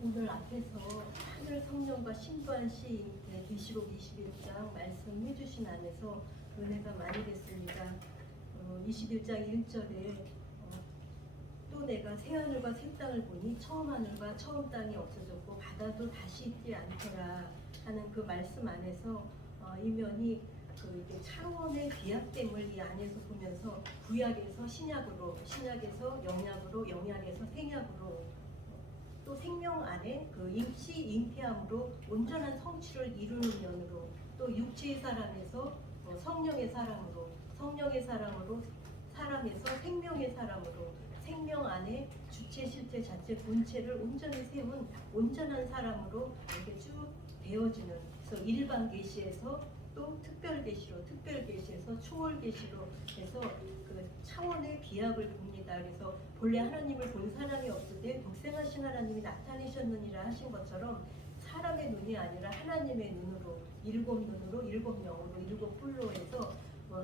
오늘 앞에서 하늘 성령과 신부한 시인의 계시록 21장 말씀해 주신 안에서 은혜가 많이 됐습니다. 21장 1절에 또 내가 새 하늘과 새 땅을 보니 처음 하늘과 처음 땅이 없어졌고 바다도 다시 있지 않더라 하는 그 말씀 안에서 이면이 이게 차원의 비약됨을 이 안에서 보면서 구약에서 신약으로, 신약에서 영약으로, 영약에서 생약으로 또 생명 안에 그 임시 잉태함으로 온전한 성취를 이루는 면으로 또 육체의 사람에서 성령의 사람으로, 성령의 사람으로 사람에서 생명의 사람으로 생명 안에 주체, 실체, 자체, 본체를 온전히 세운 온전한 사람으로 이렇게 쭉 되어지는, 그래서 일반 계시에서 또 특별 계시로, 특별 계시에서 초월 계시로 해서 그 차원의 비약을 봅니다. 그래서 본래 하나님을 본 사람이 없을 때 독생하신 하나님이 나타내셨느니라 하신 것처럼 사람의 눈이 아니라 하나님의 눈으로, 일곱 눈으로, 일곱 영으로, 일곱 뿔로 해서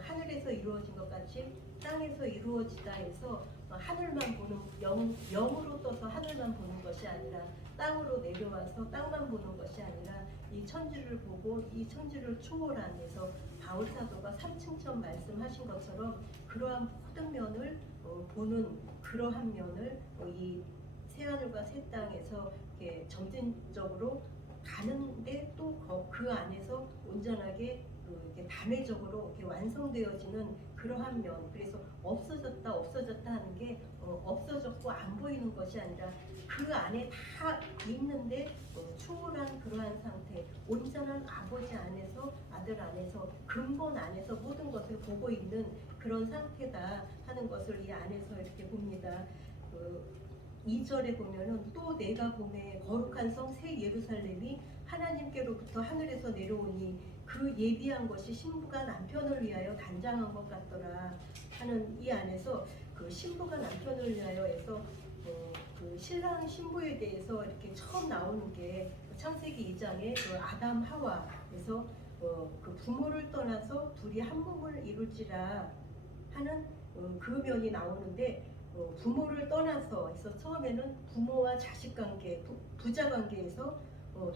하늘에서 이루어진 것 같이 땅에서 이루어지다 해서 하늘만 보는 영으로 떠서 하늘만 보는 것이 아니라 땅으로 내려와서 땅만 보는 것이 아니라 이 천지를 보고 이 천지를 초월한 데서 바울 사도가 3층천 말씀하신 것처럼 그러한 모든 면을 보는 그러한 면을 이 새하늘과 새 땅에서 이렇게 점진적으로 가는데 또 그 안에서 온전하게 이렇게 단회적으로 이렇게 완성되어지는 그러한 면, 그래서 없어졌다 하는 게 없어졌고 안 보이는 것이 아니라 그 안에 다 있는데 초월한 그러한 상태, 온전한 아버지 안에서, 아들 안에서, 근본 안에서 모든 것을 보고 있는 그런 상태다 하는 것을 이 안에서 이렇게 봅니다. 2절에 보면은 또 내가 보매 거룩한 성 새 예루살렘이 하나님께로부터 하늘에서 내려오니 그 예비한 것이 신부가 남편을 위하여 단장한 것 같더라 하는 이 안에서 그 신부가 남편을 위하여 해서 그 신랑 신부에 대해서 이렇게 처음 나오는 게 창세기 2장에 그 아담 하와에서 그 부모를 떠나서 둘이 한 몸을 이룰지라 하는 그 면이 나오는데 부모를 떠나서 해서 처음에는 부모와 자식 관계, 부자 관계에서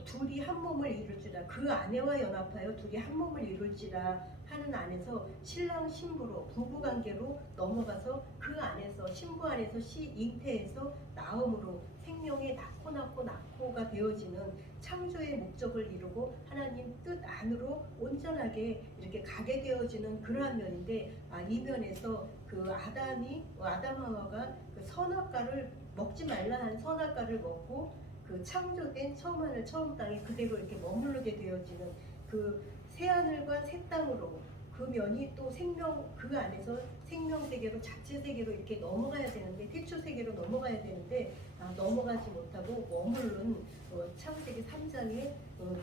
둘이 한 몸을 이룰지라, 그 아내와 연합하여 둘이 한 몸을 이룰지라 하는 안에서 신랑 신부로 부부 관계로 넘어가서 그 안에서 신부 안에서 잉태해서 나음으로 생명의 낳고가 되어지는 창조의 목적을 이루고 하나님 뜻 안으로 온전하게 이렇게 가게 되어지는 그러한 면인데, 이 면에서 그 아담 하와가 그 선악과를 먹지 말라 한 선악과를 먹고 그 창조된 처음 하늘 처음 땅에 그대로 이렇게 머무르게 되어지는 그 새하늘과 새 땅으로 그 면이 또 생명, 그 안에서 생명 세계로, 자체 세계로 이렇게 넘어가야 되는데, 태초 세계로 넘어가야 되는데 넘어가지 못하고 머무른 창세기 3장의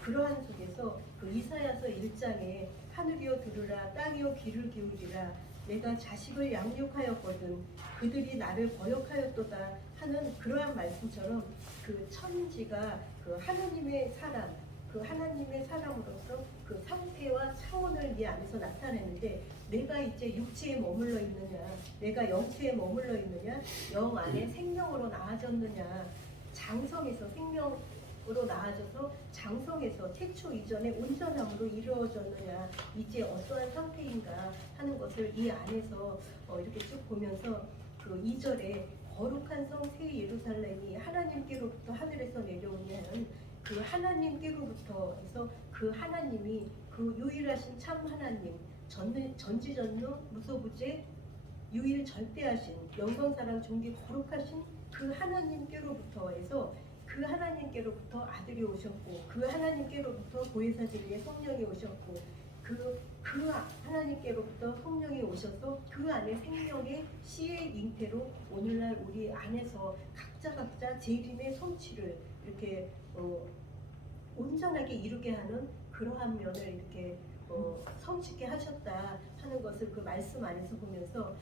그러한 속에서 그 이사야서 1장에 하늘이여 들으라 땅이여 귀를 기울이라 내가 자식을 양육하였거든 그들이 나를 거역하였도다 하는 그러한 말씀처럼 그 천지가 그 하나님의 사람, 그 하나님의 사람으로서 그 상태와 차원을 이 안에서 나타내는데, 내가 이제 육체에 머물러 있느냐, 내가 영체에 머물러 있느냐, 영 안에 생명으로 나아졌느냐, 장성에서 생명으로 나아져서 장성에서 태초 이전에 온전함으로 이루어졌느냐, 이제 어떠한 상태인가 하는 것을 이 안에서 이렇게 쭉 보면서 그 2절에 거룩한 성 새 예루살렘이 하나님께로부터 하늘에서 내려오냐는 그 하나님께로부터 해서 그 하나님이 그 유일하신 참 하나님, 전지전능 무소부재 유일 절대하신 영광사랑 존귀 거룩하신 그 하나님께로부터 해서 그 하나님께로부터 아들이 오셨고 그 하나님께로부터 보혜사제리의 성령이 오셨고 그 하나님께로부터 성령이 오셔서 그 안에 생명의 씨의 잉태로 오늘날 우리 안에서 각자 재림의 성취를 이렇게 온전하게 이루게 하는 그러한 면을 이렇게 성취케 하셨다 하는 것을 그 말씀 안에서 보면서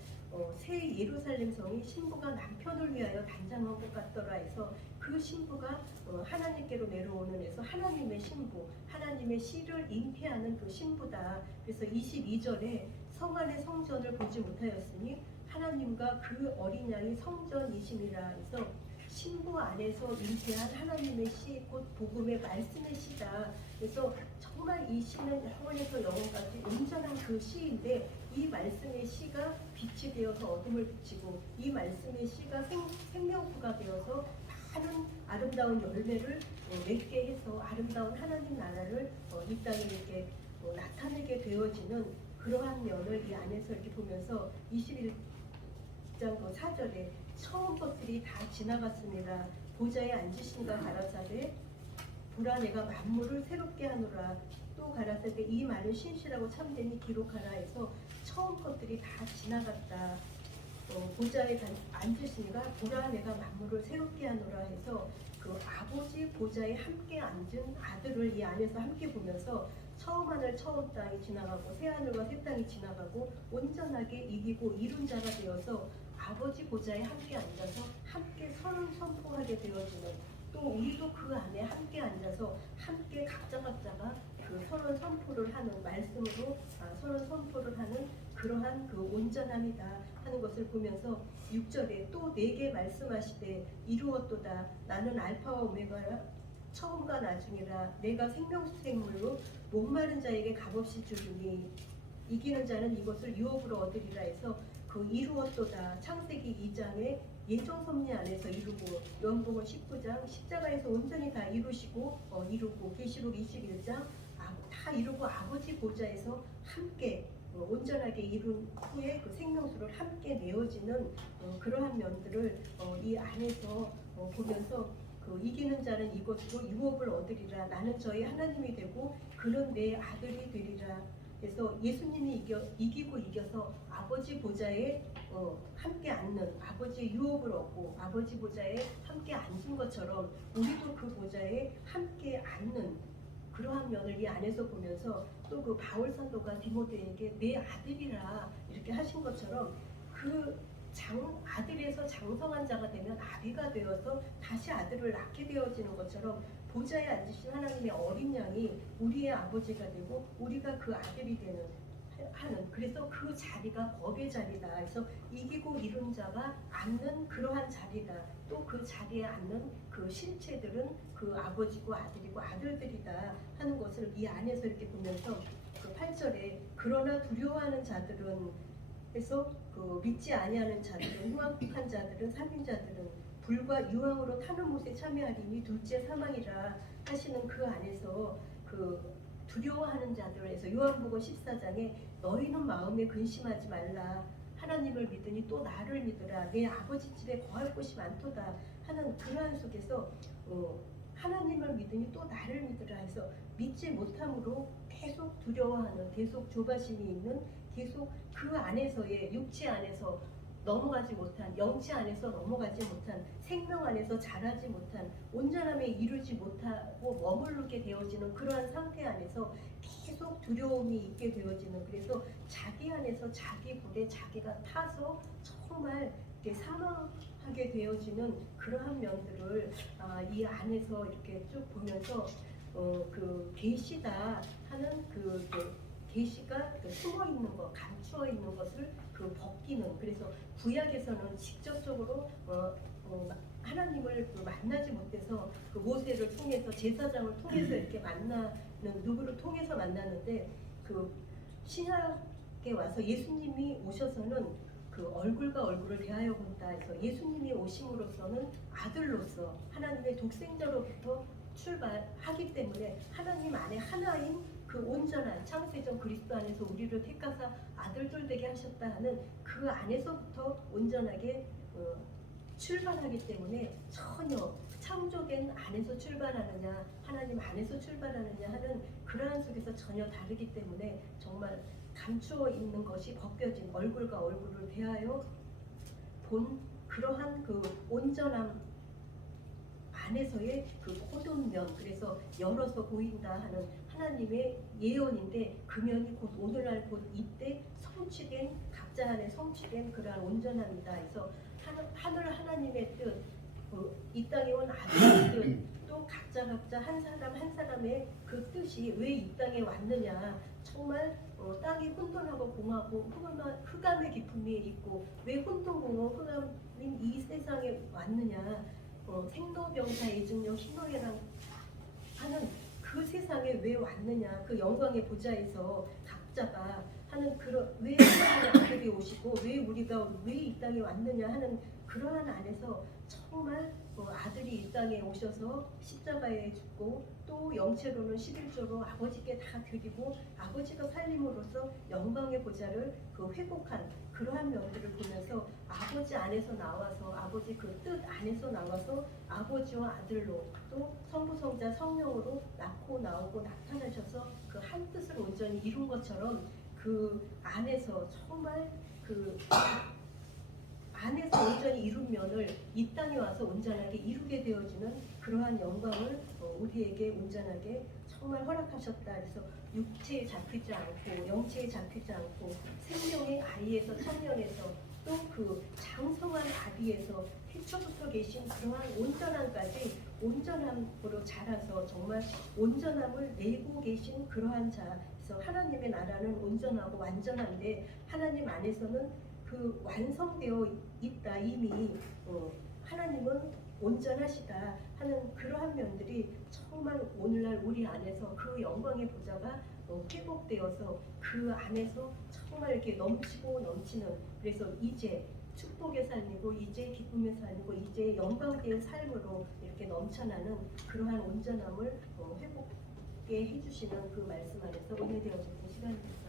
새 예루살렘 성이 신부가 남편을 위하여 단장한 것 같더라 해서 그 신부가 하나님께로 내려오는 해서 하나님의 신부, 하나님의 씨를 잉태하는 그 신부다. 그래서 22절에 성 안의 성전을 보지 못하였으니 하나님과 그 어린 양이 성전이심이라 해서 신부 안에서 잉태한 하나님의 씨, 곧 복음의 말씀의 씨다. 그래서 정말 이 씨는 영원에서 영원까지 온전한 그 씨인데, 이 말씀의 씨가 빛이 되어서 어둠을 비치고, 이 말씀의 씨가 생명수가 되어서 많은 아름다운 열매를 맺게 해서 아름다운 하나님 나라를 이 땅에 이렇게 나타내게 되어지는 그러한 면을 이 안에서 이렇게 보면서 21장 4절에 처음 것들이 다 지나갔습니다. 보좌에 앉으신가 가라사대 보라 내가 만물을 새롭게 하노라. 또 가라사대 이 말을 신실하고 참되니 기록하라 해서 처음 것들이 다 지나갔다. 보좌에 앉으시니가 보라 내가 만물을 새롭게 하노라 해서 그 아버지 보좌에 함께 앉은 아들을 이 안에서 함께 보면서 처음 하늘 처음 땅이 지나가고 새 하늘과 새 땅이 지나가고 온전하게 이기고 이룬 자가 되어서 아버지 보좌에 함께 앉아서 함께 선을 선포하게 되어지는, 또 우리도 그 안에 함께 앉아서 함께 각자가 그 선언 선포를 하는 말씀으로 선언 선포를 하는 그러한 그 온전함이다 하는 것을 보면서 6절에 또 내게 말씀하시되 이루었도다. 나는 알파와 오메가라 처음과 나중이라. 내가 생명수생물로 목마른 자에게 값없이 주리니 이기는 자는 이것을 유업으로 얻으리라 해서 그 이루었도다. 창세기 2장에 예정 섭리 안에서 이루고, 요한복음 19장 십자가에서 온전히 다 이루시고 이루고, 계시록 21장 다 이루고 아버지 보좌에서 함께 온전하게 이룬 후에 그 생명수를 함께 내어지는 그러한 면들을 이 안에서 보면서 그 이기는 자는 이것으로 유업을 얻으리라. 나는 저희 하나님이 되고 그는 내 아들이 되리라. 그래서 예수님이 이기고 이겨서 아버지 보좌에 함께 앉는, 아버지의 유업을 얻고 아버지 보좌에 함께 앉은 것처럼 우리도 그 보좌에 함께 앉는 그러한 면을 이 안에서 보면서, 또 그 바울 사도가 디모데에게 내 아들이라 이렇게 하신 것처럼 그 아들에서 장성한 자가 되면 아비가 되어서 다시 아들을 낳게 되어지는 것처럼 보좌에 앉으신 하나님의 어린 양이 우리의 아버지가 되고 우리가 그 아들이 되는 하는, 그래서 그 자리가 법의 자리다. 그래서 이기고 이룬 자가 앉는 그러한 자리다. 또 그 자리에 앉는 그 실체들은 그 아버지고 아들이고 아들들이다 하는 것을 이 안에서 이렇게 보면서 그 8절에 그러나 두려워하는 자들은, 그래서 그 믿지 아니하는 자들은, 흉악한 자들은, 살인자들은 불과 유황으로 타는 못에 참여하리니 둘째 사망이라 하시는 그 안에서 그 두려워하는 자들에서 요한복음 14장에 너희는 마음에 근심하지 말라. 하나님을 믿으니 또 나를 믿으라. 내 아버지 집에 거할 곳이 많도다 하는 그러한 속에서 하나님을 믿으니 또 나를 믿으라 해서 믿지 못함으로 계속 두려워하는, 계속 조바심이 있는, 계속 그 안에서의 육체 안에서 넘어가지 못한, 영체 안에서 넘어가지 못한, 생명 안에서 자라지 못한, 온전함에 이루지 못하고 머무르게 되어지는 그러한 상태 안에서 계속 두려움이 있게 되어지는, 그래서 자기 안에서 자기 불에 자기가 타서 정말 사망하게 되어지는 그러한 면들을 이 안에서 이렇게 쭉 보면서 그 계시다 하는 그 계시가 숨어 있는 것, 감추어 있는 것을 그 벗기는, 그래서 구약에서는 직접적으로 하나님을 만나지 못해서 그 모세를 통해서, 제사장을 통해서 이렇게 만나는, 누구를 통해서 만나는데, 그 신약에 와서 예수님이 오셔서는 그 얼굴과 얼굴을 대하여 본다 해서 예수님이 오심으로써는 아들로서 하나님의 독생자로부터 출발하기 때문에 하나님 안에 하나인 그 온전한 창세전 그리스도 안에서 우리를 택하사 아들들 되게 하셨다 하는 그 안에서부터 온전하게 출발하기 때문에 전혀 창조된 안에서 출발하느냐 하나님 안에서 출발하느냐 하는 그러한 속에서 전혀 다르기 때문에 정말 감추어 있는 것이 벗겨진, 얼굴과 얼굴을 대하여 본 그러한 그 온전함 안에서의 그 모든 면, 그래서 열어서 보인다 하는 하나님의 예언인데, 그 면이 곧 오늘날 곧 이때 성취된, 각자 안에 성취된 그러한 온전함이다 해서 하늘 하나님의 뜻, 이 땅에 온 아들의 뜻, 또 각자 한 사람 한 사람의 그 뜻이 왜 이 땅에 왔느냐, 정말 땅이 혼돈하고 공하고 흑암의 기품이 있고 왜 혼돈공허 흑암인 이 세상에 왔느냐, 생로병사 애증력 희노애락 하는 그 세상에 왜 왔느냐, 그 영광의 보좌에서 각자가 하는 그런 왜 하나님의 아들이 오시고 왜 우리가 왜 이 땅에 왔느냐 하는 그러한 안에서 정말 아들이 이 땅에 오셔서 십자가에 죽고 또 영체로는 11조로 아버지께 다 드리고 아버지가 살림으로써 영광의 보좌를 그 회복한 그러한 면들을 보면서 아버지 안에서 나와서 아버지 그 뜻 안에서 나와서 아버지와 아들로 또 성부 성자 성령으로 낳고 나오고 나타나셔서 그 한 뜻을 온전히 이룬 것처럼 그 안에서 정말 그 안에서 온전히 이룬 면을 이 땅에 와서 온전하게 이루게 되어지는 그러한 영광을 우리에게 온전하게 정말 허락하셨다. 그래서 육체에 잡히지 않고 영체에 잡히지 않고 생명의 아이에서 청년에서 또 그 장성한 아비에서 태초부터 계신 그러한 온전함까지 온전함으로 자라서 정말 온전함을 내고 계신 그러한 자. 그래서 하나님의 나라는 온전하고 완전한데 하나님 안에서는 그 완성되어 있다 이미 하나님은 온전하시다 하는 그러한 면들이 정말 오늘날 우리 안에서 그 영광의 보좌가 회복되어서 그 안에서 정말 이렇게 넘치고 넘치는 그래서 이제 축복의 삶이고 이제 기쁨의 삶이고 이제 영광된 삶으로 이렇게 넘쳐나는 그러한 온전함을 회복게 해주시는 그 말씀 안에서 은혜되어지는 시간입니다.